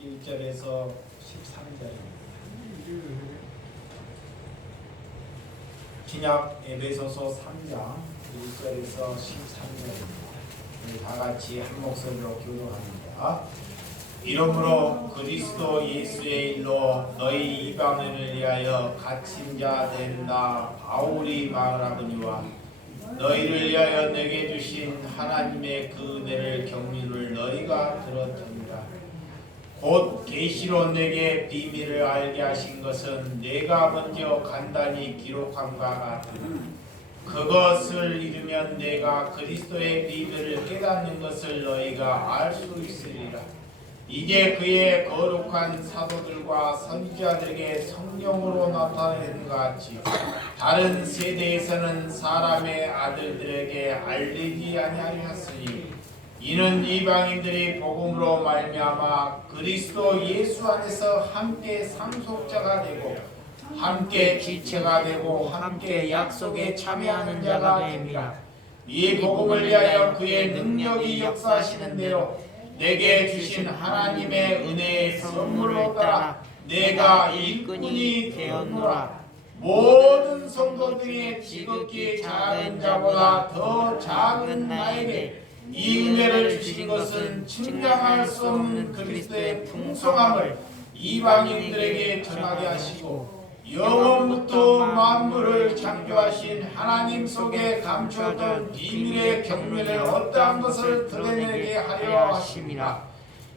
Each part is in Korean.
1절에서 13절입니다. 신약 에베소서 3장 1절에서 13절입니다. 다 같이 한 목소리로 교독합니다. 이러므로 그리스도 예수의 일로 너희 이방인을 위하여 갇힌 자 된 나 바울이 말하거니와 너희를 위하여 내게 주신 하나님의 그 은혜를 경륜을 너희가 들었느니라. 곧 계시로 내게 비밀을 알게 하신 것은 내가 먼저 간단히 기록한 바 같으나 그것을 이루면 내가 그리스도의 비밀을 깨닫는 것을 너희가 알 수 있으리라. 이게 그의 거룩한 사도들과 선지자들에게 성령으로 나타낸 것 같이 다른 세대에서는 사람의 아들들에게 알리지 아니하였으니 이는 이방인들이 복음으로 말미암아 그리스도 예수 안에서 함께 상속자가 되고 함께 지체가 되고 함께 약속에 참여하는 자가 됩니다. 이 복음을 위하여 그의 능력이 역사하시는 대로 내게 주신 하나님의 은혜의 선물로 따라 내가 일꾼이 되었노라. 모든 성도 중에 지극히 작은 자보다 더 작은 나에게 이 은혜를 주신 것은 측량할 수 없는 그리스도의 풍성함을 이방인들에게 전하게 하시고 영원부터 만물을 창조하신 하나님 속에 감추었던 비밀의 경륜을 어떠한 것을 드러내게 하려 하심이라.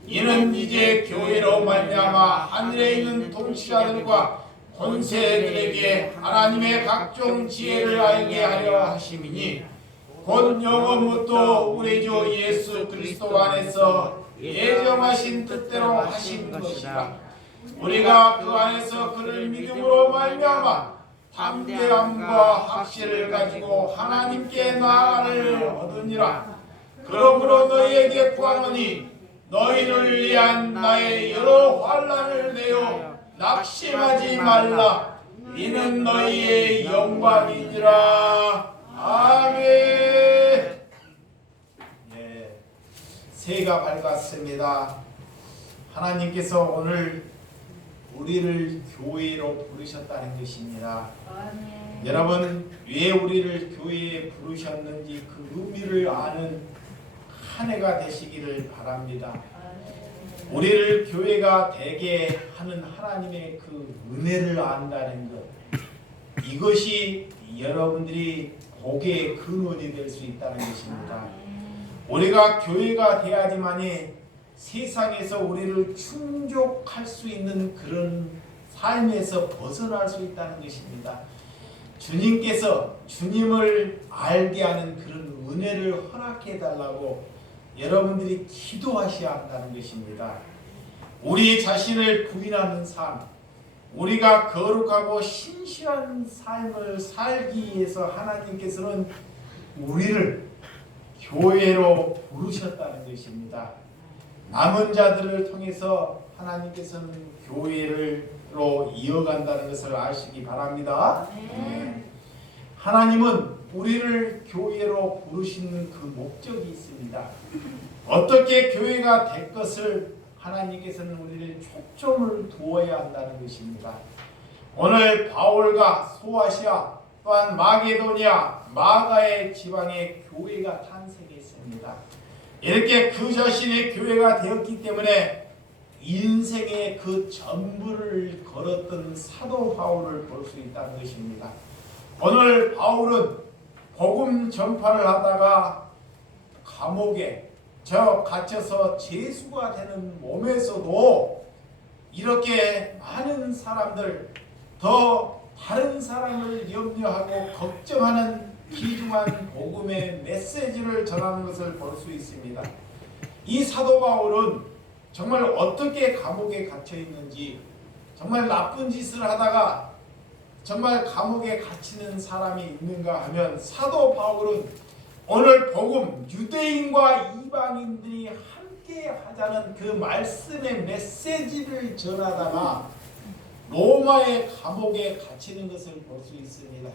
이는 이제 교회로 말미암아 하늘에 있는 통치자들과 권세들에게 하나님의 각종 지혜를 알게 하려 하심이니 곧 영원부터 우리 주 예수 그리스도 안에서 예정하신 뜻대로 하신 것이라. 우리가 그 안에서 그를 믿음으로 말미암아 담대함과 확신을 가지고 하나님께 나아가를 얻으니라. 그러므로 너희에게 구하노니 너희를 위한 나의 여러 환난을 내어 낙심하지 말라. 이는 너희의 영광이니라. 아멘. 네, 새해가 밝았습니다. 하나님께서 오늘 우리를 교회로 부르셨다는 것입니다. 여러분, 왜 우리를 교회에 부르셨는지 그 의미를 아는 한 해가 되시기를 바랍니다. 우리를 교회가 되게 하는 하나님의 그 은혜를 안다는 것, 이것이 여러분들이 복의 근원이 될 수 있다는 것입니다. 우리가 교회가 돼야지만이 세상에서 우리를 충족할 수 있는 그런 삶에서 벗어날 수 있다는 것입니다. 주님께서 주님을 알게 하는 그런 은혜를 허락해 달라고 여러분들이 기도하셔야 한다는 것입니다. 우리 자신을 부인하는 삶, 우리가 거룩하고 신실한 삶을 살기 위해서 하나님께서는 우리를 교회로 부르셨다는 것입니다. 남은 자들을 통해서 하나님께서는 교회로 이어간다는 것을 아시기 바랍니다. 하나님은 우리를 교회로 부르시는 그 목적이 있습니다. 어떻게 교회가 될 것을 하나님께서는 우리를 초점을 두어야 한다는 것입니다. 오늘 바울과 소아시아 또한 마게도니아, 마가의 지방에 교회가 탄생했습니다. 이렇게 그 자신의 교회가 되었기 때문에 인생의 그 전부를 걸었던 사도 바울을 볼 수 있다는 것입니다. 오늘 바울은 복음 전파를 하다가 감옥에 갇혀서 죄수가 되는 몸에서도 이렇게 많은 사람들, 더 다른 사람을 염려하고 걱정하는 귀중한 복음의 메시지를 전하는 것을 볼 수 있습니다. 이 사도 바울은 정말 어떻게 감옥에 갇혀 있는지, 정말 나쁜 짓을 하다가 정말 감옥에 갇히는 사람이 있는가 하면 사도 바울은 오늘 복음, 유대인과 이방인들이 함께 하자는 그 말씀의 메시지를 전하다가 로마의 감옥에 갇히는 것을 볼 수 있습니다.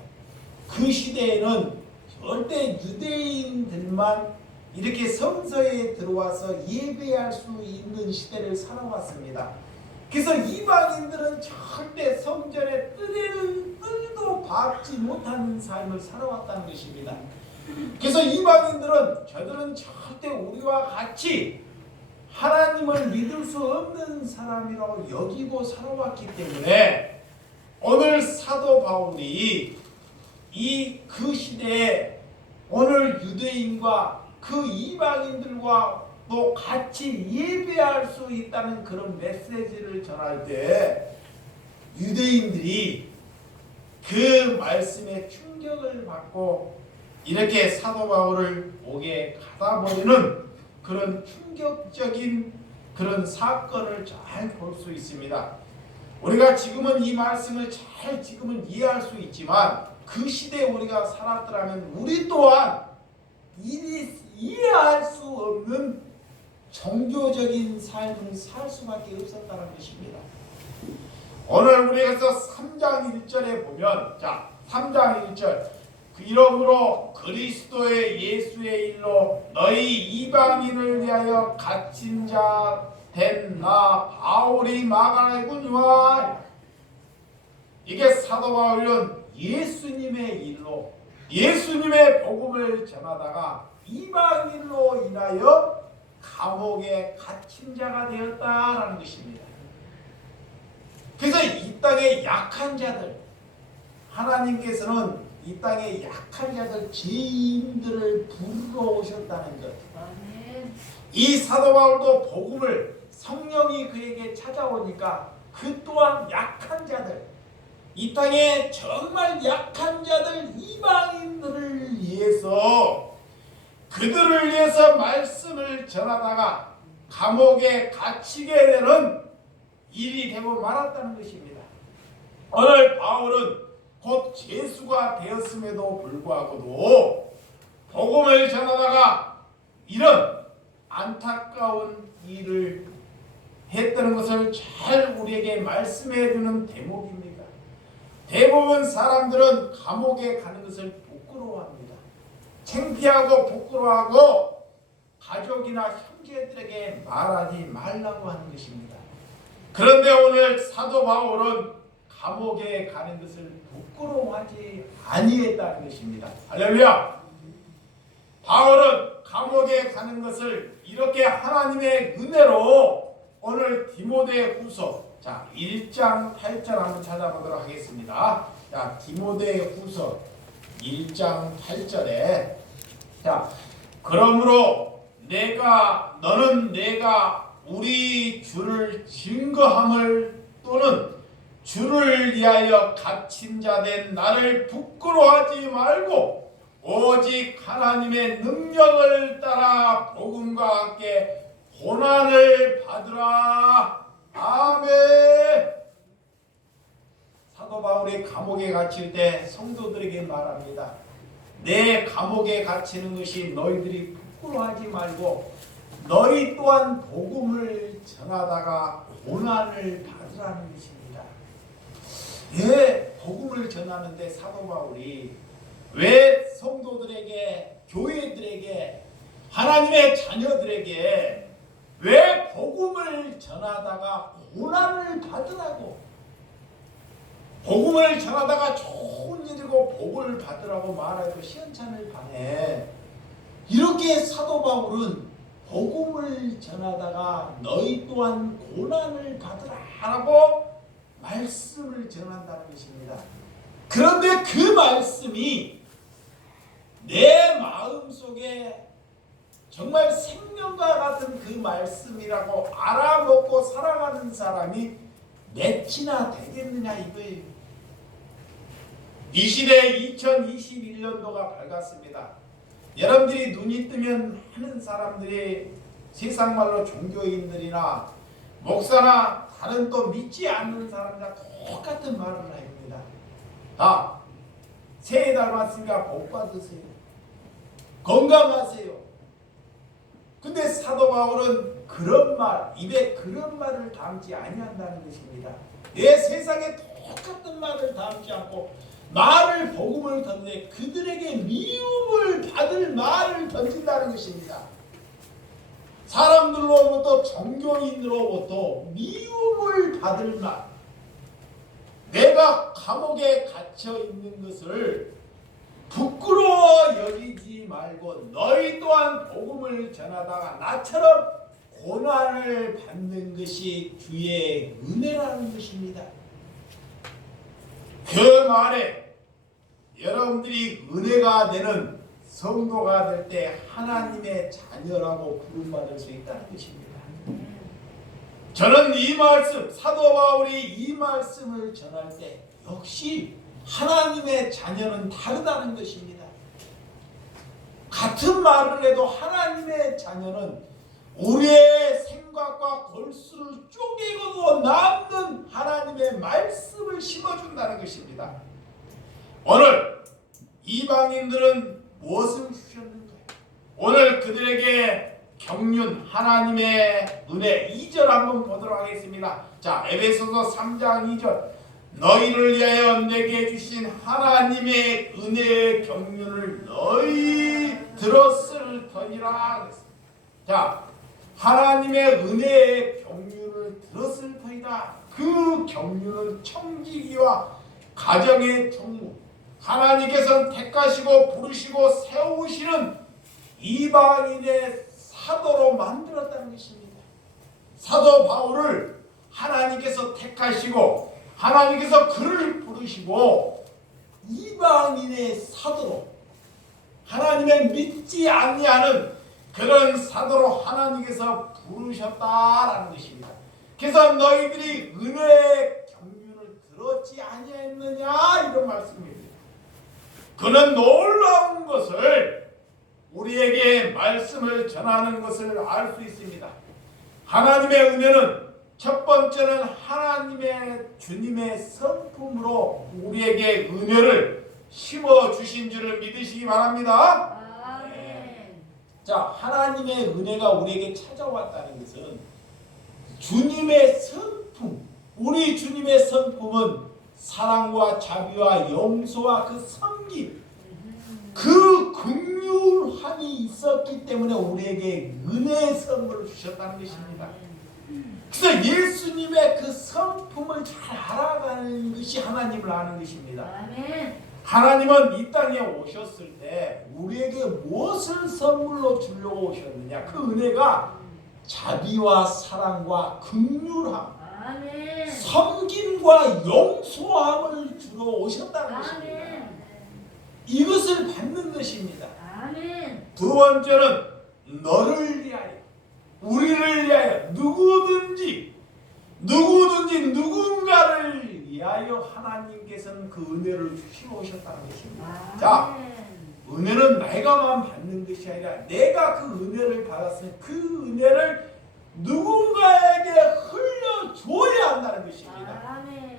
그 시대에는 절대 유대인들만 이렇게 성서에 들어와서 예배할 수 있는 시대를 살아왔습니다. 그래서 이방인들은 절대 성전의 뜨내는 뜰도 밟지 못하는 삶을 살아왔다는 것입니다. 그래서 이방인들은 저들은 절대 우리와 같이 하나님을 믿을 수 없는 사람이라고 여기고 살아왔기 때문에 오늘 사도 바울이 그 시대에 오늘 유대인과 그 이방인들과 또 같이 예배할 수 있다는 그런 메시지를 전할 때 유대인들이 그 말씀에 충격을 받고 이렇게 사도 바울을 목에 가다버리는 그런 충격적인 그런 사건을 잘 볼 수 있습니다. 우리가 지금은 이 말씀을 잘 지금은 이해할 수 있지만 그 시대에 우리가 살았더라면 우리 또한 이해할 수 없는 종교적인 삶을 살 수밖에 없었다는 것입니다. 오늘 우리에서 3장 1절에 보면 3장 1절 이러므로 그리스도의 예수의 일로 너희 이방인을 위하여 갇힌 자 된 나 바울이 말하노니와 이게 사도 바울은 예수님의 일로 예수님의 복음을 전하다가 이방인으로 인하여 감옥에 갇힌 자가 되었다라는 것입니다. 그래서 이 땅의 약한 자들 하나님께서는 이 땅의 약한 자들 죄인들을 부르러 오셨다는 것. 이 사도 바울도 복음을 성령이 그에게 찾아오니까 그 또한 약한 자들 이 땅에 정말 약한 자들 이방인들을 위해서 그들을 위해서 말씀을 전하다가 감옥에 갇히게 되는 일이 되고 말았다는 것입니다. 오늘 바울은 곧 죄수가 되었음에도 불구하고도 복음을 전하다가 이런 안타까운 일을 했다는 것을 잘 우리에게 말씀해 주는 대목입니다. 대부분 사람들은 감옥에 가는 것을 부끄러워합니다. 창피하고 부끄러워하고 가족이나 형제들에게 말하지 말라고 하는 것입니다. 그런데 오늘 사도 바울은 감옥에 가는 것을 부끄러워하지 아니했다는 것입니다. 할렐루야! 바울은 감옥에 가는 것을 이렇게 하나님의 은혜로 오늘 디모데후서 1장 8절 한번 찾아보도록 하겠습니다. 디모데후서 1장 8절에 그러므로 너는 내가 우리 주를 증거함을 또는 주를 위하여 갇힌 자 된 나를 부끄러워하지 말고 오직 하나님의 능력을 따라 복음과 함께 고난을 받으라. 아멘. 사도 바울이 감옥에 갇힐 때 성도들에게 말합니다. 내 감옥에 갇히는 것이 너희들이 부끄러워하지 말고 너희 또한 복음을 전하다가 고난을 받으라는 것입니다. 왜 복음을 전하는데 사도 바울이 왜 성도들에게 교회들에게 하나님의 자녀들에게 왜 복음을 전하다가 고난을 받으라고 복음을 전하다가 좋은 일이고 복을 받으라고 말하고 시원찮을 반에 이렇게 사도 바울은 복음을 전하다가 너희 또한 고난을 받으라라고 말씀을 전한다는 것입니다. 그런데 그 말씀이 내 마음속에 정말 생명과 같은 그 말씀이라고 알아먹고 살아가는 사람이 몇이나 되겠느냐 이거예요. 이 시대에 2021년도가 밝았습니다. 여러분들이 눈이 뜨면 많은 사람들이 세상 말로 종교인들이나 목사나 다른 또 믿지 않는 사람이나 똑같은 말을 합니다. 새해 닮았으니까 복 받으세요. 건강하세요. 근데 사도 바울은 그런 말, 입에 그런 말을 담지 아니한다는 것입니다. 내 세상에 똑같은 말을 담지 않고 말을 복음을 던데 그들에게 미움을 받을 말을 던진다는 것입니다. 사람들로부터 종교인으로부터 미움을 받을 말. 내가 감옥에 갇혀 있는 것을 부끄러워 여기지 말고 너희 또한 복음을 전하다가 나처럼 고난을 받는 것이 주의 은혜라는 것입니다. 그 말에 여러분들이 은혜가 되는 성도가 될 때 하나님의 자녀라고 부름받을 수 있다는 것입니다. 저는 이 말씀, 사도 바울이 이 말씀을 전할 때 역시 하나님의 자녀는 다르다는 것입니다. 같은 말을 해도 하나님의 자녀는 우리의 생각과 골수를 쪼개고도 남는 하나님의 말씀을 심어준다는 것입니다. 오늘 이방인들은 무엇을 주셨는가요? 오늘 그들에게 경륜 하나님의 은혜 2절 한번 보도록 하겠습니다. 자, 에베소서 3장 2절. 너희를 위하여 내게 주신 하나님의 은혜의 경륜을 너희 들었을 터이라. 자, 하나님의 은혜의 경륜을 들었을 터이다. 그 경륜은 청지기와 가정의 총무, 하나님께서는 택하시고 부르시고 세우시는 이방인의 사도로 만들었다는 것입니다. 사도 바울을 하나님께서 택하시고 하나님께서 그를 부르시고 이방인의 사도로, 하나님의 믿지 아니하는 그런 사도로 하나님께서 부르셨다라는 것입니다. 그래서 너희들이 은혜의 경륜을 들었지 아니했느냐 이런 말씀입니다. 그는 놀라운 것을 우리에게 말씀을 전하는 것을 알 수 있습니다. 하나님의 은혜는 첫 번째는 하나님의 주님의 성품으로 우리에게 은혜를 심어주신 줄을 믿으시기 바랍니다. 아멘. 자, 하나님의 은혜가 우리에게 찾아왔다는 것은 주님의 성품, 우리 주님의 성품은 사랑과 자비와 용서와 그 섬김, 그 긍휼함이 있었기 때문에 우리에게 은혜의 선물을 주셨다는 것입니다. 그래서 예수님의 그 성품을 잘 알아가는 것이 하나님을 아는 것입니다. 아멘. 하나님은 이 땅에 오셨을 때 우리에게 무엇을 선물로 주려고 오셨느냐? 그 은혜가 자비와 사랑과 긍휼함, 아멘. 섬김과 용서함을 주러 오셨다는 것입니다. 아멘. 이것을 받는 것입니다. 아멘. 두 번째는 너를 위하여, 우리를 위하여, 누구든지 누군가를 위하여 하나님께서는 그 은혜를 주시고 오셨다는 것입니다. 아멘. 자, 은혜는 내가만 받는 것이 아니라 내가 그 은혜를 받았으니 그 은혜를 누군가에게 흘려줘야 한다는 것입니다. 아멘.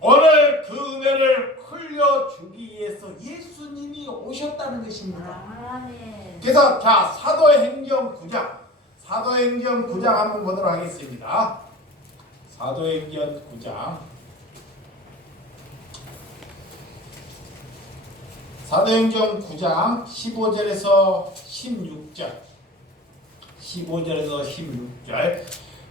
오늘 그 은혜를 흘려주기 위해서 예수님이 오셨다는 것입니다. 아멘. 그래서 자, 사도행전 9장 한번 보도록 하겠습니다. 사도행전 9장. 사도행전 9장 15절에서 16절. 15절에서 16절.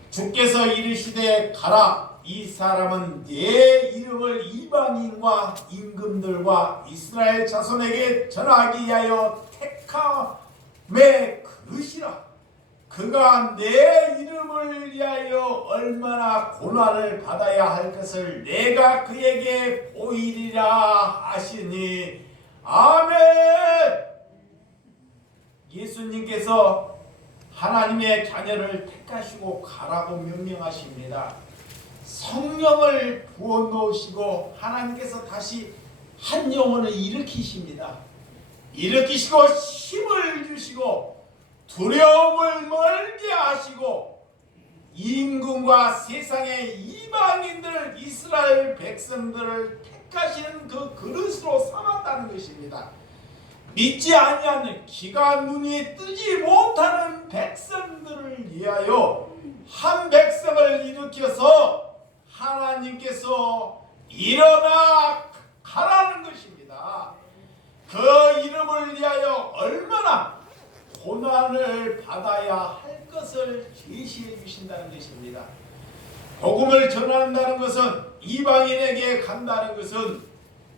주께서 이르시되 가라. 이 사람은 내 이름을 이방인과 임금들과 이스라엘 자손에게 전하기 위하여 택함의 그릇이라. 그가 내 이름을 위하여 얼마나 고난을 받아야 할 것을 내가 그에게 보이리라 하시니. 아멘. 예수님께서 하나님의 자녀를 택하시고 가라고 명령하십니다. 성령을 부어놓으시고 하나님께서 다시 한 영혼을 일으키십니다. 일으키시고 힘을 주시고 두려움을 멀게 하시고 임금과 세상의 이방인들, 이스라엘 백성들을 택하시는 그 그릇으로 삼았다는 것입니다. 믿지 아니하는, 귀가 눈이 뜨지 못하는 백성들을 위하여 한 백성을 일으켜서 하나님께서 일어나 가라는 위하여 얼마나 고난을 받아야 할 것을 제시해 주신다는 것입니다. 복음을 전한다는 것은, 이방인에게 간다는 것은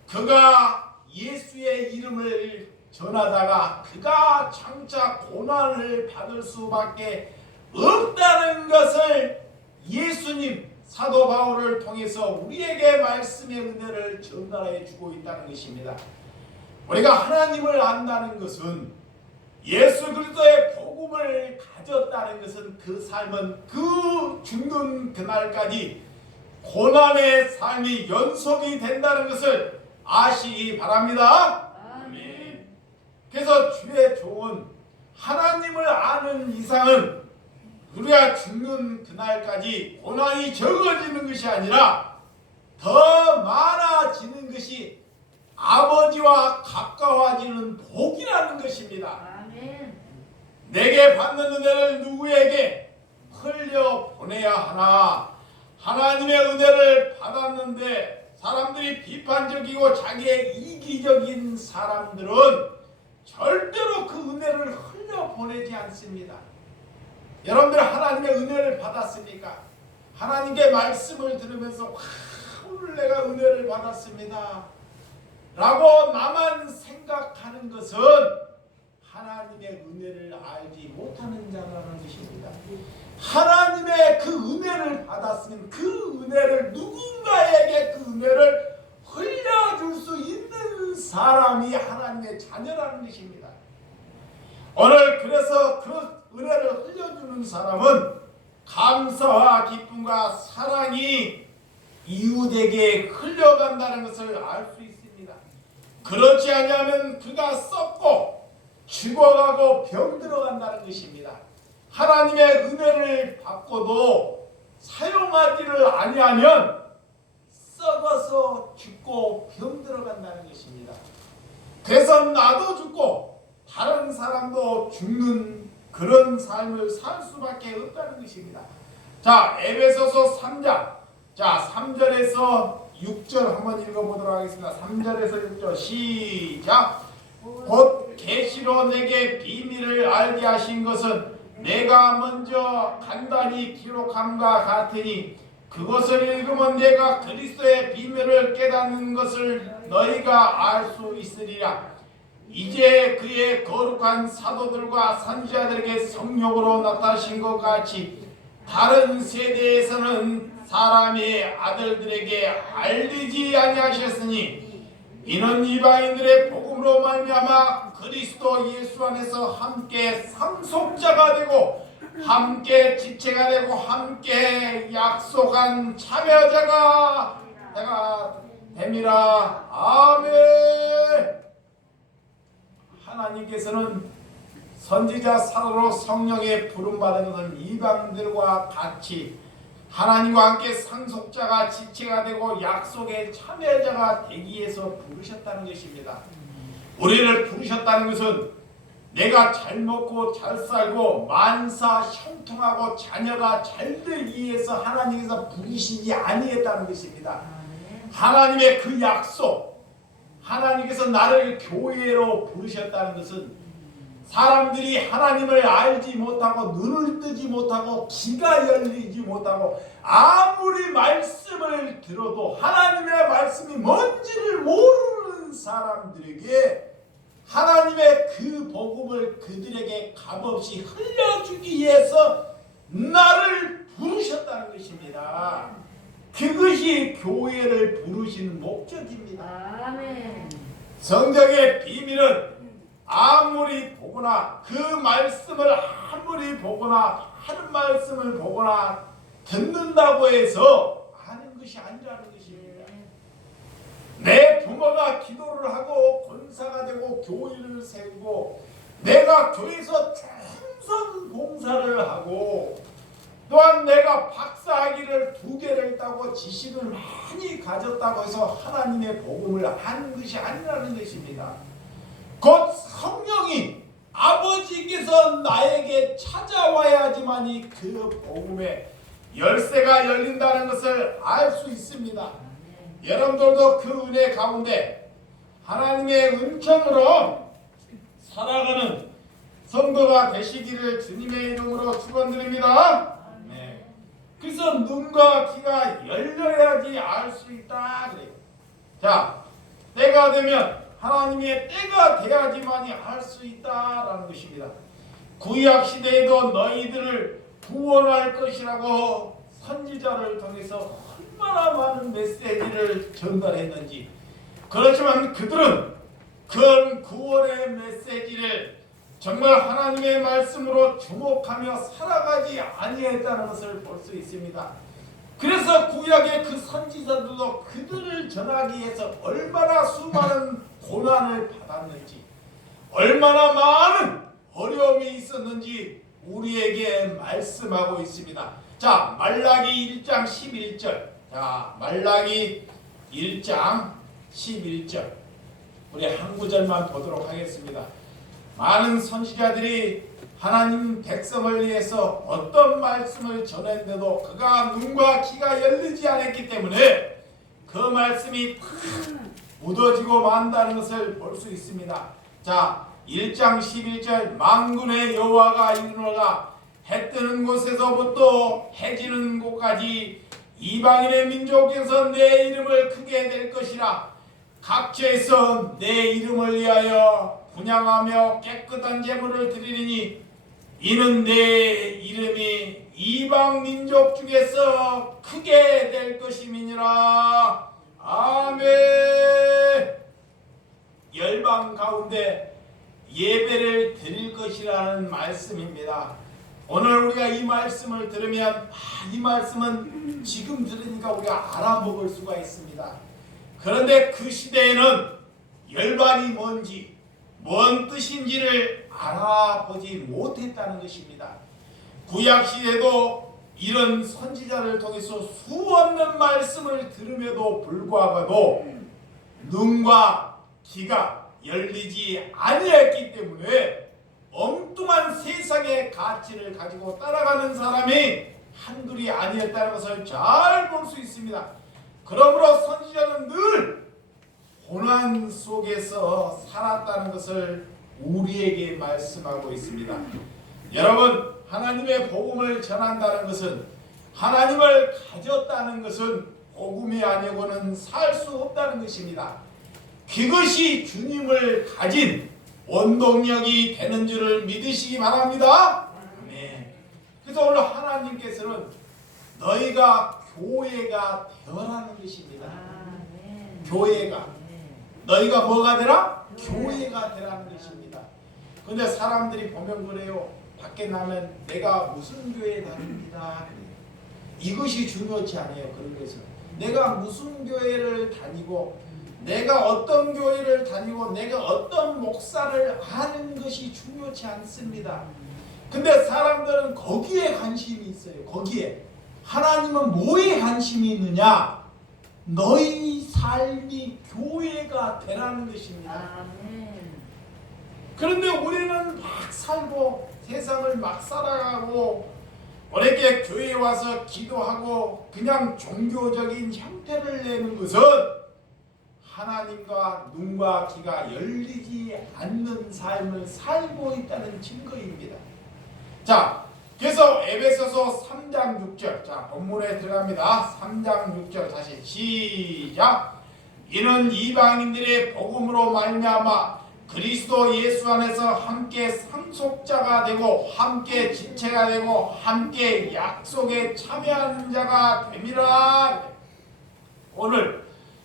그가 예수의 이름을 전하다가 그가 장차 고난을 받을 수밖에 없다는 것을 예수님, 사도 바울을 통해서 우리에게 말씀의 은혜를 전달해 주고 있다는 것입니다. 우리가 하나님을 안다는 것은, 예수 그리스도의 복음을 가졌다는 것은, 그 삶은 그 죽는 그날까지 고난의 삶이 연속이 된다는 것을 아시기 바랍니다. 아멘. 그래서 주의 종은 하나님을 아는 이상은 우리가 죽는 그날까지 고난이 적어지는 것이 아니라 더 많아지는 것이 아버지와 가까워지는 복이라는 것입니다. 아멘. 내게 받는 은혜를 누구에게 흘려보내야 하나? 하나님의 은혜를 받았는데 사람들이 비판적이고 자기의 이기적인 사람들은 절대로 그 은혜를 흘려보내지 않습니다. 여러분들 하나님의 은혜를 받았습니까? 하나님께 말씀을 들으면서 오늘 내가 은혜를 받았습니다 라고 나만 생각하는 것은 하나님의 은혜를 알지 못하는 자라는 것입니다. 하나님의 그 은혜를 받았으면 그 은혜를, 누군가에게 그 은혜를 흘려줄 수 있는 사람이 하나님의 자녀라는 것입니다. 오늘 그래서 그 은혜를 흘려주는 사람은 감사와 기쁨과 사랑이 이웃에게 흘려간다는 것을 알 수 있습니다. 그렇지 않으면 그가 썩고 죽어가고 병들어간다는 것입니다. 하나님의 은혜를 받고도 사용하지를 아니하면 썩어서 죽고 병들어간다는 것입니다. 그래서 나도 죽고 다른 사람도 죽는 그런 삶을 살 수밖에 없다는 것입니다. 자, 에베소서 3장, 자 3절에서 6절 한번 읽어보도록 하겠습니다. 3절에서 6절 시작. 곧 계시로 내게 비밀을 알게 하신 것은 내가 먼저 간단히 기록함과 같으니 그것을 읽으면 내가 그리스도의 비밀을 깨닫는 것을 너희가 알 수 있으리라. 이제 그의 거룩한 사도들과 선지자들에게 성령으로 나타나신 것 같이 다른 세대에서는 사람의 아들들에게 알리지 아니하셨으니 이는 이방인들의 복음으로 말미암아 그리스도 예수 안에서 함께 상속자가 되고 함께 지체가 되고 함께 약속한 참여자가 됨이라. 아멘. 하나님께서는 선지자 사도로 성령의 부름받은 것은 이방인들과 같이 하나님과 함께 상속자가 지체가 되고 약속의 참여자가 되기 위해서 부르셨다는 것입니다. 우리를 부르셨다는 것은 내가 잘 먹고 잘 살고 만사 형통하고 자녀가 잘 되기 위해서 하나님께서 부르시지 아니했다는 것입니다. 하나님의 그 약속, 하나님께서 나를 교회로 부르셨다는 것은 사람들이 하나님을 알지 못하고 눈을 뜨지 못하고 귀가 열리지 못하고 아무리 말씀을 들어도 하나님의 말씀이 뭔지를 모르는 사람들에게 하나님의 그 복음을 그들에게 값없이 흘려주기 위해서 나를 부르셨다는 것입니다. 그것이 교회를 부르시는 목적입니다. 아멘. 성경의 비밀은 아무리 보거나 그 말씀을 아무리 보거나 하는 말씀을 보거나 듣는다고 해서 아는 것이 아니라는 것입니다. 내 부모가 기도를 하고 권사가 되고 교회를 세우고 내가 교회에서 충성 봉사를 하고 또한 내가 박사학위를 2개를 따고 지식을 많이 가졌다고 해서 하나님의 복음을 아는 것이 아니라는 것입니다. 곧 성령이 아버지께서 나에게 찾아와야지만이 그 복음의 열쇠가 열린다는 것을 알 수 있습니다. 여러분들도 그 은혜 가운데 하나님의 은총으로 살아가는 성도가 되시기를 주님의 이름으로 축원드립니다. 네. 그래서 눈과 귀가 열려야지 알 수 있다 그래요. 자, 때가 되면 하나님의 때가 돼야지만이 알 수 있다라는 것입니다. 구약 시대에도 너희들을 구원할 것이라고 선지자를 통해서 얼마나 많은 메시지를 전달했는지. 그렇지만 그들은 그 구원의 메시지를 정말 하나님의 말씀으로 주목하며 살아가지 아니했다는 것을 볼 수 있습니다. 그래서 구약의 그 선지자들도 그들을 전하기 위해서 얼마나 수많은 고난을 받았는지, 얼마나 많은 어려움이 있었는지 우리에게 말씀하고 있습니다. 자, 말라기 1장 11절. 자, 말라기 1장 11절. 우리 한 구절만 보도록 하겠습니다. 많은 선지자들이 하나님 백성을 위해서 어떤 말씀을 전했는데도 그가 눈과 귀가 열리지 않았기 때문에 그 말씀이 다 묻어지고 만다는 것을 볼 수 있습니다. 자, 1장 11절 만군의 여호와가 이르노라 해 뜨는 곳에서부터 해 지는 곳까지 이방인의 민족에서 내 이름을 크게 될 것이라 각처에서 내 이름을 위하여 분향하며 깨끗한 제물을 드리리니 이는 내 이름이 이방 민족 중에서 크게 될 것임이니라. 아멘. 열방 가운데 예배를 드릴 것이라는 말씀입니다. 오늘 우리가 이 말씀을 들으면 이 말씀은 지금 들으니까 우리가 알아먹을 수가 있습니다. 그런데 그 시대에는 열방이 뭔지 뭔 뜻인지를 알아보지 못했다는 것입니다. 구약 시대도 이런 선지자를 통해서 수없는 말씀을 들음에도 불구하고 눈과 귀가 열리지 아니했기 때문에 엉뚱한 세상의 가치를 가지고 따라가는 사람이 한둘이 아니었다는 것을 잘 볼 수 있습니다. 그러므로 선지자는 늘 고난 속에서 살았다는 것을 우리에게 말씀하고 있습니다. 여러분, 하나님의 복음을 전한다는 것은, 하나님을 가졌다는 것은 복음이 아니고는 살 수 없다는 것입니다. 그것이 주님을 가진 원동력이 되는 줄을 믿으시기 바랍니다. 아멘. 그래서 오늘 하나님께서는 너희가 교회가 되어라는 것입니다. 교회가. 너희가 뭐가 되라? 교회가 되라는 것입니다. 근데 사람들이 보면 그래요. 밖에 나면 내가 무슨 교회에 다닙니다. 이것이 중요치 않아요. 그런 것은. 내가 무슨 교회를 다니고 내가 어떤 교회를 다니고 내가 어떤 목사를 아는 것이 중요치 않습니다. 근데 사람들은 거기에 관심이 있어요. 거기에. 하나님은 뭐에 관심이 있느냐? 너희 삶이 교회가 되라는 것입니다. 그런데 우리는 막 살고 세상을 막 살아가고 어렵게 교회에 와서 기도하고 그냥 종교적인 형태를 내는 것은 하나님과 눈과 귀가 열리지 않는 삶을 살고 있다는 증거입니다. 자, 그래서 에베소서 3장 6절, 자 본문에 들어갑니다. 3장 6절 다시 시작. 이는 이방인들의 복음으로 말미암아 그리스도 예수 안에서 함께 상속자가 되고 함께 지체가 되고 함께 약속에 참여하는 자가 됨이라. 오늘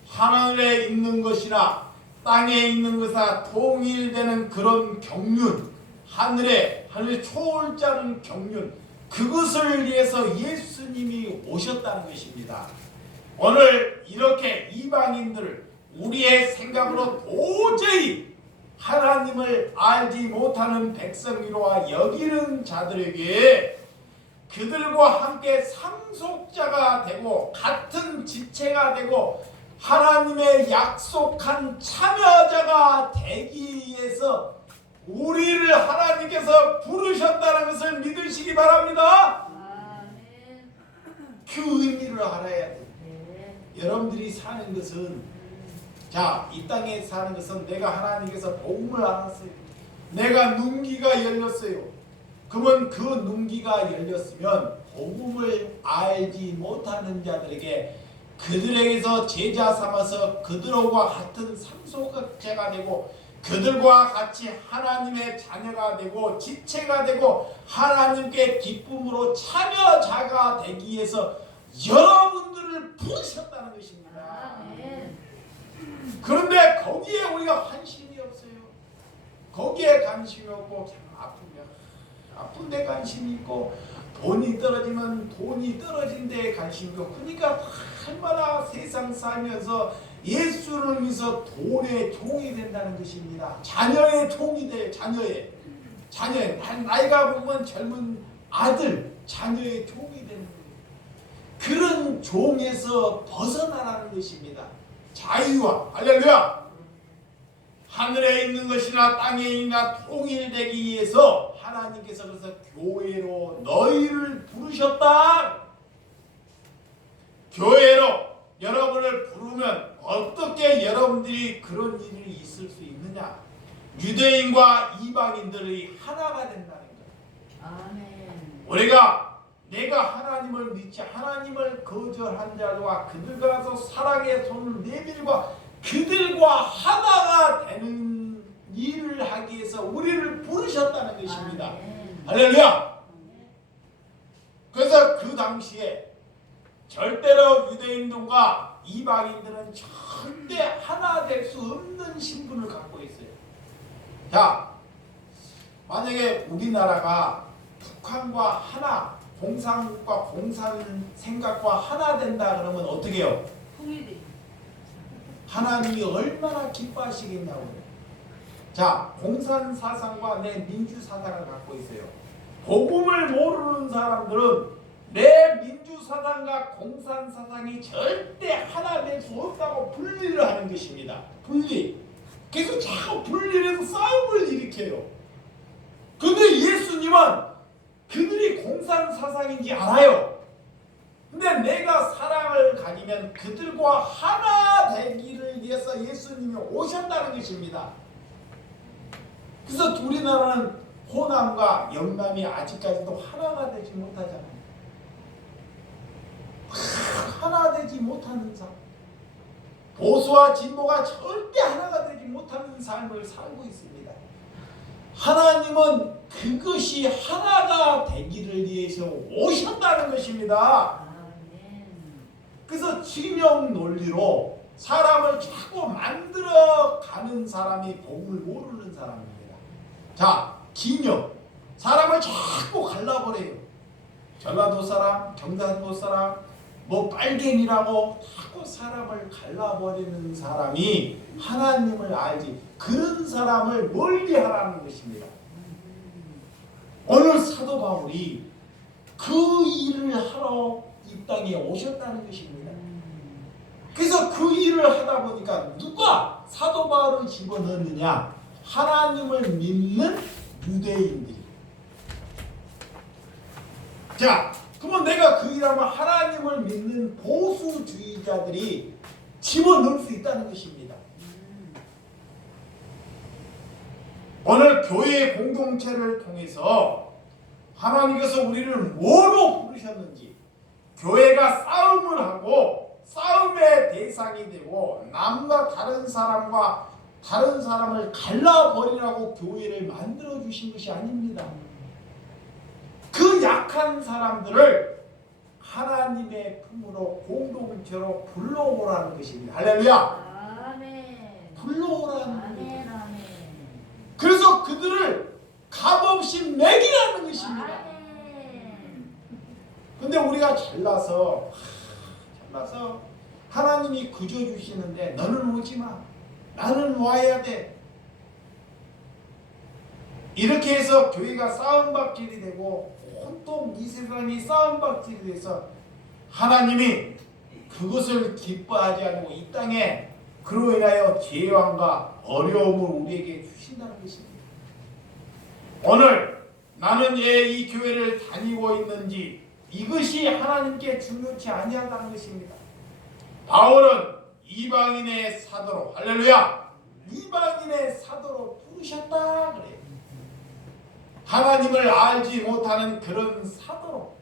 하늘에 있는 것이나 땅에 있는 것과 통일되는 그런 경륜, 하늘 초월자는 경륜, 그것을 위해서 예수님이 오셨다는 것입니다. 오늘 이렇게 이방인들을 우리의 생각으로 도저히 하나님을 알지 못하는 백성이로와 여기는 자들에게 그들과 함께 상속자가 되고 같은 지체가 되고 하나님의 약속한 참여자가 되기 위해서 우리를 하나님께서 부르셨다는 것을 믿으시기 바랍니다. 그 의미를 알아야 돼요. 여러분들이 사는 것은, 자, 이 땅에 사는 것은 내가 하나님께서 복음을 알았어요. 내가 눈기가 열렸어요. 그러면 그 눈기가 열렸으면 복음을 알지 못하는 자들에게 그들에게서 제자 삼아서 그들과 같은 삼소각제가 되고 그들과 같이 하나님의 자녀가 되고 지체가 되고 하나님께 기쁨으로 참여자가 되기 위해서 여러분들을 부르셨다는 것입니다. 아멘. 그런데 거기에 우리가 관심이 없어요. 거기에 관심이 없고 참 아픈데 관심이 있고 돈이 떨어지면 돈이 떨어진 데에 관심이 있고 그러니까 얼마나 세상 살면서 예수를 위해서 돈의 종이 된다는 것입니다. 자녀의 종이 돼요. 자녀의 나이가 보면 젊은 아들 자녀의 종이 되는 거예요. 그런 종에서 벗어나라는 것입니다. 자유와 할렐루야. 하늘에 있는 것이나 땅에 있나 통일되기 위해서 하나님께서 그래서 교회로 너희를 부르셨다. 교회로 여러분을 부르면 어떻게 여러분들이 그런 일이 있을 수 있느냐? 유대인과 이방인들이 하나가 된다는 거예요. 아멘. 우리가 내가 하나님을 믿지 하나님을 거절한 자와 그들과서 사랑의 손을 내밀고 그들과 하나가 되는 일을 하기 위해서 우리를 부르셨다는 것입니다. 아멘. 할렐루야. 그래서 그 당시에 절대로 유대인들과 이방인들은 절대 하나 될 수 없는 신분을 갖고 있어요. 자, 만약에 우리나라가 북한과 하나, 공산국과 공산 생각과 하나 된다 그러면 어떻게 해요? 통일이. 하나님이 얼마나 기뻐하시겠냐고요. 자, 공산 사상과 내 민주 사상을 갖고 있어요. 복음을 모르는 사람들은 내 민주 사상과 공산 사상이 절대 하나 될 수 없다고 분리를 하는 것입니다. 분리. 그래서 자꾸 분리해서 싸움을 일으켜요. 근데 예수님은 그들이 공산 사상인지 알아요. 근데 내가 사랑을 가지면 그들과 하나 되기를 위해서 예수님이 오셨다는 것입니다. 그래서 우리나라는 호남과 영남이 아직까지도 하나가 되지 못하잖아요. 하나 되지 못하는 삶. 보수와 진보가 절대 하나가 되지 못하는 삶을 살고 있습니다. 하나님은 그것이 하나가 되기를 위해서 오셨다는 것입니다. 그래서 치명 논리로 사람을 자꾸 만들어 가는 사람이 복음을 모르는 사람입니다. 자, 진영. 사람을 자꾸 갈라버려요. 전라도 사람, 경상도 사람, 뭐 빨갱이라고 자꾸 사람을 갈라버리는 사람이 하나님을 알지 그런 사람을 멀리하라는 것입니다. 오늘 사도 바울이 그 일을 하러 이 땅에 오셨다는 것입니다. 그래서 그 일을 하다 보니까 누가 사도 바울을 집어넣느냐? 하나님을 믿는 유대인들이. 자, 그러면 내가 그 일하면 하나님을 믿는 보수주의자들이 집어넣을 수 있다는 것입니다. 오늘 교회 공동체를 통해서 하나님께서 우리를 뭐로 부르셨는지, 교회가 싸움을 하고 싸움의 대상이 되고 남과 다른 사람을 갈라버리라고 교회를 만들어 주신 것이 아닙니다. 그 약한 사람들을 하나님의 품으로 공동체로 불러오라는 것입니다. 할렐루야. 아멘. 불러오라는 아멘. 것입니다. 아멘. 그래서 그들을 값없이 먹이라는 것입니다. 아멘. 근데 우리가 잘나서 하나님이 그져주시는데 너는 오지 마. 나는 와야 돼. 이렇게 해서 교회가 싸움박질이 되고 온통 이 세상이 싸움박질이 돼서 하나님이 그것을 기뻐하지 않고 이 땅에 그로 인하여 재앙과 어려움을 우리에게 주신다는 것입니다. 오늘 나는 왜 이 교회를 다니고 있는지 이것이 하나님께 중요치 아니하다는 것입니다. 바울은 이방인의 사도로 할렐루야 이방인의 사도로 부르셨다 그래요. 하나님을 알지 못하는 그런 사도로.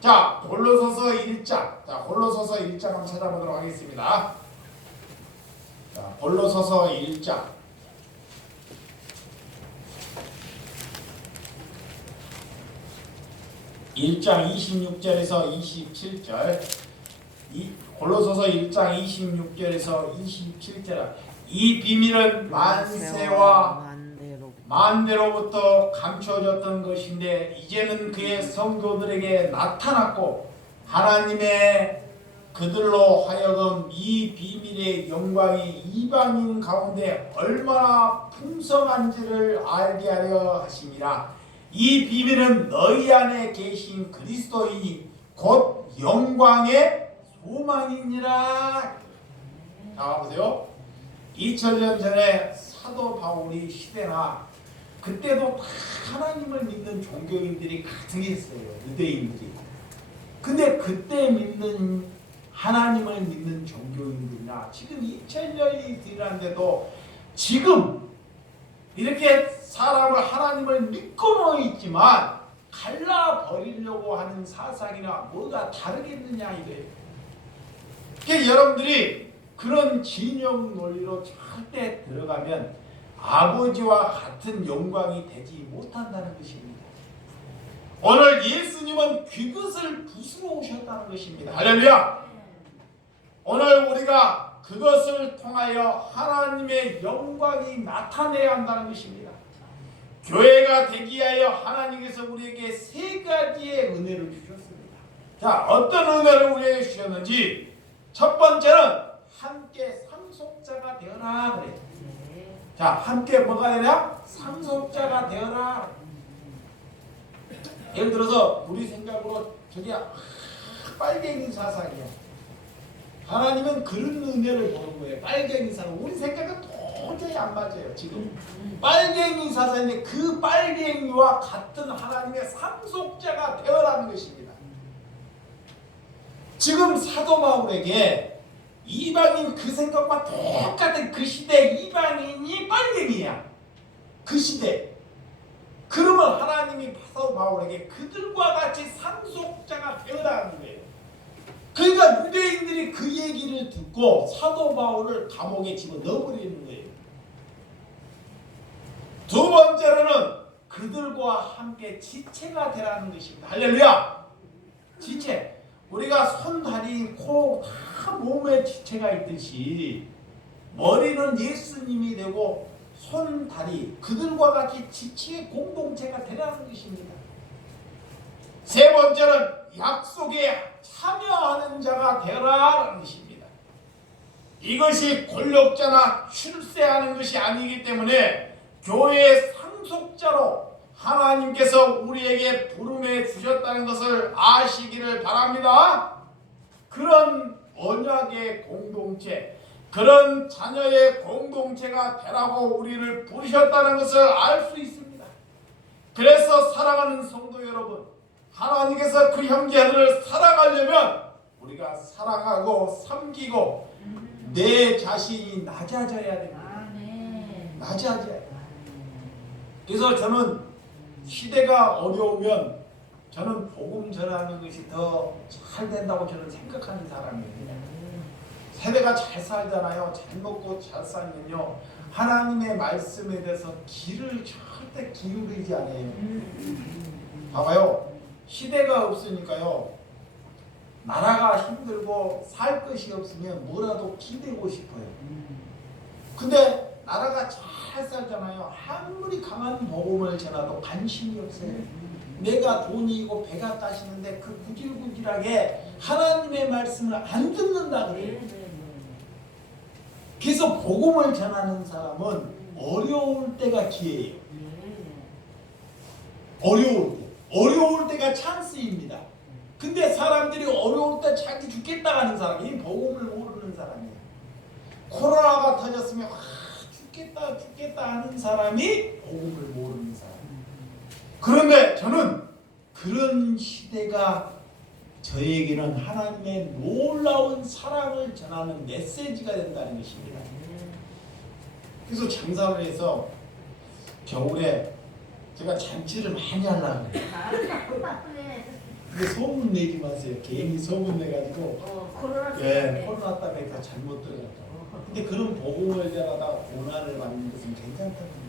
자, 골로새서 1장. 자, 골로새서 1장 한번 찾아보도록 하겠습니다. 자, 골로새서 1장. 1장 26절에서 27절. 골로새서 1장 26절에서 27절. 이 비밀은 만세와 만대로부터 감춰졌던 것인데 이제는 그의 성도들에게 나타났고 하나님의 그들로 하여금 이 비밀의 영광이 이방인 가운데 얼마나 풍성한지를 알게 하려 하심이라. 이 비밀은 너희 안에 계신 그리스도인이 곧 영광의 소망이니라. 자, 보세요. 2000년 전에 사도 바울이 시대나 그때도 다 하나님을 믿는 종교인들이 가득했어요. 유대인들이. 근데 그때 믿는 하나님을 믿는 종교인들이나 지금 2000년이 지났는데도 지금 이렇게 사람을 하나님을 믿고는 있지만 갈라버리려고 하는 사상이나 뭐가 다르겠느냐 이거예요. 그러니까 여러분들이 그런 진영 논리로 절대 들어가면 아버지와 같은 영광이 되지 못한다는 것입니다. 오늘 예수님은 그것을 부수러 오셨다는 것입니다. 할렐루야. 오늘 우리가 그것을 통하여 하나님의 영광이 나타내야 한다는 것입니다. 교회가 되기 위하여 하나님께서 우리에게 세 가지의 은혜를 주셨습니다. 자, 어떤 은혜를 우리에게 주셨는지 첫 번째는 함께 상속자가 되어라 그래요. 자, 함께 뭐가 되냐? 상속자가 되어라. 예를 들어서 우리 생각으로 저게 빨갱이 사상이야. 하나님은 그런 은혜를 보는 거예요. 빨갱이 사상. 우리 생각은 도저히 안 맞아요. 지금 빨갱이 사상인데 그 빨갱이와 같은 하나님의 상속자가 되어라는 것입니다. 지금 사도 바울에게 이방인 그 생각과 똑같은 그 시대 이방인이 빨갱이야. 그 시대. 그러면 하나님이 사도 바울에게 그들과 같이 상속자가 되어라는 거예요. 그러니까 유대인들이 그 얘기를 듣고 사도 바울을 감옥에 집어넣어버리는 거예요. 두 번째로는 그들과 함께 지체가 되라는 것입니다. 할렐루야. 지체. 우리가 손, 다리, 코 다 몸에 지체가 있듯이 머리는 예수님이 되고 손, 다리 그들과 같이 지체의 공동체가 되라는 것입니다. 세 번째는 약속에 참여하는 자가 되라는 것입니다. 이것이 권력자나 출세하는 것이 아니기 때문에 교회의 상속자로 하나님께서 우리에게 부름해 주셨다는 것을 아시기를 바랍니다. 그런 언약의 공동체, 그런 자녀의 공동체가 되라고 우리를 부르셨다는 것을 알 수 있습니다. 그래서 사랑하는 성도 여러분, 하나님께서 그 형제들을 사랑하려면 우리가 사랑하고 섬기고 내 자신이 낮아져야 됩니다. 낮아져야 돼요. 그래서 저는 시대가 어려우면 저는 복음 전하는 것이 더 잘 된다고 저는 생각하는 사람입니다. 세대가 잘 살잖아요. 잘 먹고 잘 살면요, 하나님의 말씀에 대해서 귀를 절대 기울이지 않아요. 봐봐요. 시대가 없으니까요, 나라가 힘들고 살 것이 없으면 뭐라도 기대고 싶어요. 근데 나라가 잘 살잖아요. 아무리 강한 복음을 전해도 관심이 없어요. 내가 돈이 있고 배가 따시는데 그 구질구질하게 하나님의 말씀을 안 듣는다 그래요. 그래서 복음을 전하는 사람은 어려울 때가 기회예요. 어려울 때가 찬스입니다. 근데 사람들이 어려울 때 자기 죽겠다 하는 사람이 복음을 모르는 사람이에요. 코로나가 터졌으면 죽겠다 하는 사람이 복음을 모르는 사람. 그런데 저는 그런 시대가 저에게는 하나님의 놀라운 사랑을 전하는 메시지가 된다는 것입니다. 그래서 장사를 해서 겨울에 제가 잔치를 많이 하려고 그래요. 네. 근데 소문 내지 마세요. 괜히 소문 내가지고 코로나 예, 때문에. 코로나 때문에 다 잘못 들어갔다. 근데 그런 복음을 전하다 고난을 받는 것은 괜찮다는 거예요.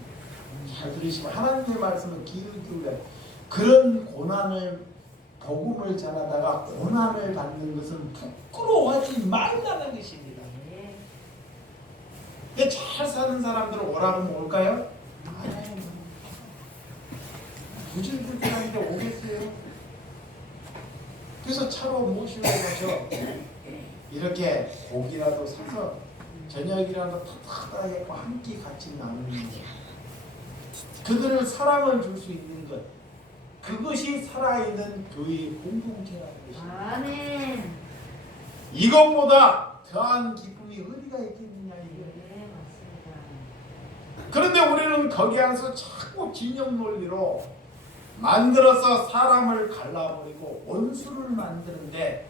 잘 들으시면 하나님의 말씀을 귀를 기울여 그런 고난을 복음을 전하다가 고난을 받는 것은 부끄러워하지 말라는 것입니다. 네. 근데 잘 사는 사람들은 오라고 하면 올까요? 아니요. 부질부질한데 오겠어요? 그래서 차로 모시고 가서 이렇게 고기라도 사서 저녁이라도 탁탁하게 한 끼 같이 나누는 것, 그들을 사랑을 줄 수 있는 것, 그것이 살아있는 교회의 공동체라는 것입니다. 아멘. 이것보다 더한 기쁨이 어디가 있겠느냐 이거예요. 네, 맞습니다. 그런데 우리는 거기 안에서 자꾸 진영 논리로 만들어서 사람을 갈라버리고 원수를 만드는데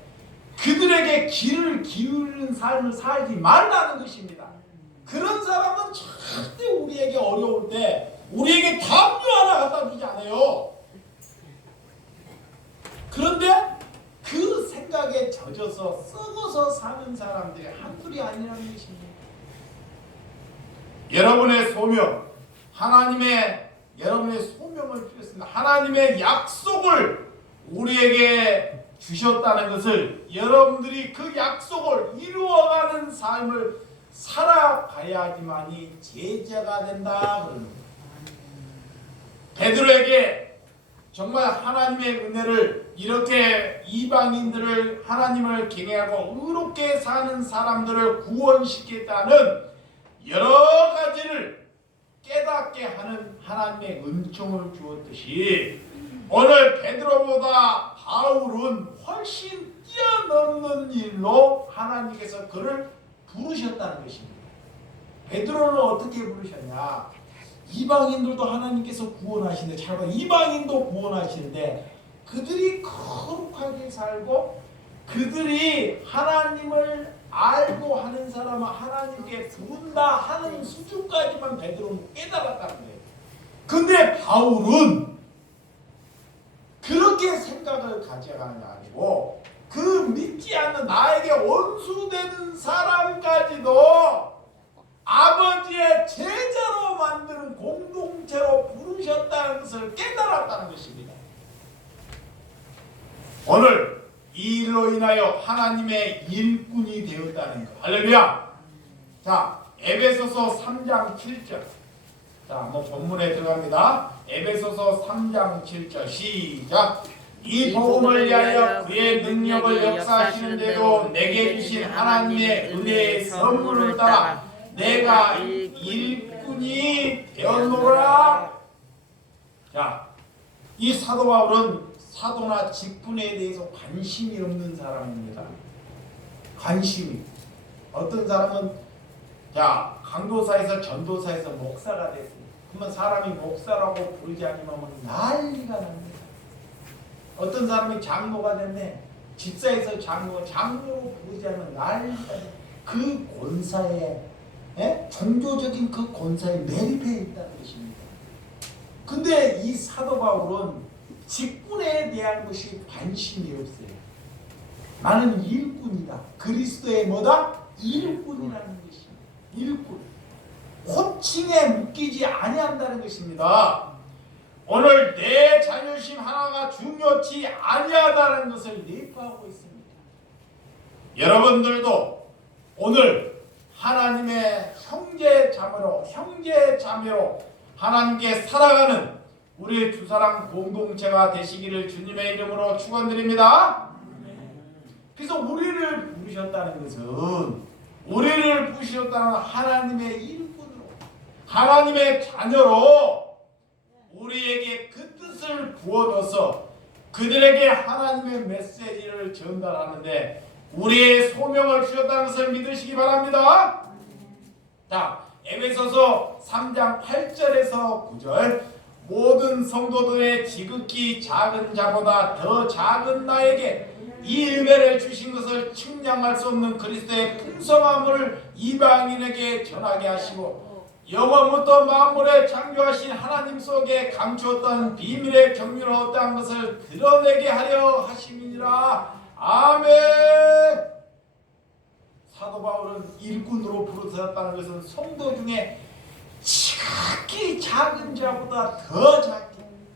그들에게 귀를 기울이는 삶을 살지 말라는 것입니다. 그런 사람은 절대 우리에게 어려울 때 우리에게 담요 하나 갖다 주지 않아요. 그런데 그 생각에 젖어서 썩어서 사는 사람들이 한둘이 아니라는 것입니다. 여러분의 소명, 여러분의 소명을 주셨습니다. 하나님의 약속을 우리에게 주셨다는 것을, 여러분들이 그 약속을 이루어가는 삶을 살아가야지만이 제자가 된다 그러는 거예요. 베드로에게 정말 하나님의 은혜를, 이렇게 이방인들을 하나님을 경외하고 의롭게 사는 사람들을 구원시키겠다는 여러 가지를 깨닫게 하는 하나님의 은총을 주었듯이 오늘 베드로보다 바울은 훨씬 뛰어넘는 일로 하나님께서 그를 부르셨다는 것입니다. 베드로는 어떻게 부르셨냐? 이방인들도 하나님께서 구원하시는데, 잘 봐, 이방인도 구원하시는데 그들이 거룩하게 살고 그들이 하나님을 알고 하는 사람은 하나님께 부른다 하는 수준까지만 베드로는 깨달았다는 거예요. 근데 바울은 그렇게 생각을 가져가는 게 아니고 그 믿지 않는 나에게 원수되는 사람까지도 아버지의 제자로 만드는 공동체로 부르셨다는 것을 깨달았다는 것입니다. 오늘 이 일로 인하여 하나님의 일꾼이 되었다는 것. 할렐루야. 자, 에베소서 3장 7절. 자, 한번 본문에 들어갑니다. 에베소서 3장 7절 시작. 이 복음을 위하여 그의 능력을 역사하시는 대로 내게 주신 하나님의 은혜의 선물을 따라 내가 일꾼이 되었노라. 자, 이 사도 바울은 사도나 직분에 대해서 관심이 없는 사람입니다. 관심이. 어떤 사람은 자, 강도사에서 전도사에서 목사가 됐습니다. 그러면 사람이 목사라고 부르지 않으면 난리가 납니다. 어떤 사람이 장로가 됐네. 집사에서 장로로 부르지 않으면 난리가 납니다. 그 권사에, 종교적인 그 권사에 매립해 있다는 것입니다. 근데 이 사도 바울은 직분에 대한 것이 관심이 없어요. 나는 일꾼이다. 그리스도의 뭐다? 일꾼이라는 것입니다. 일꾼. 호칭에 묶이지 아니한다는 것입니다. 오늘 내 자존심 하나가 중요치 아니하다는 것을 내포하고 있습니다. 여러분들도 오늘 하나님의 형제 자매로 하나님께 살아가는 우리 두 사람 공동체가 되시기를 주님의 이름으로 축원드립니다. 그래서 우리를 부르셨다는 것은, 우리를 부르셨다는 하나님의 일꾼으로, 하나님의 자녀로 우리에게 그 뜻을 부어줘서 그들에게 하나님의 메시지를 전달하는데 우리의 소명을 주셨다는 것을 믿으시기 바랍니다. 자, 에베소서 3장 8절에서 9절. 모든 성도들의 지극히 작은 자보다 더 작은 나에게 이 은혜를 주신 것을 측량할 수 없는 그리스도의 풍성함을 이방인에게 전하게 하시고 영원부터 만물에 창조하신 하나님 속에 감추었던 비밀의 경륜을 어떠한 것을 드러내게 하려 하심이니라. 아멘. 사도 바울은 일꾼으로 부르셨다는 것은 성도 중에 지극히 작은 자보다 더 작게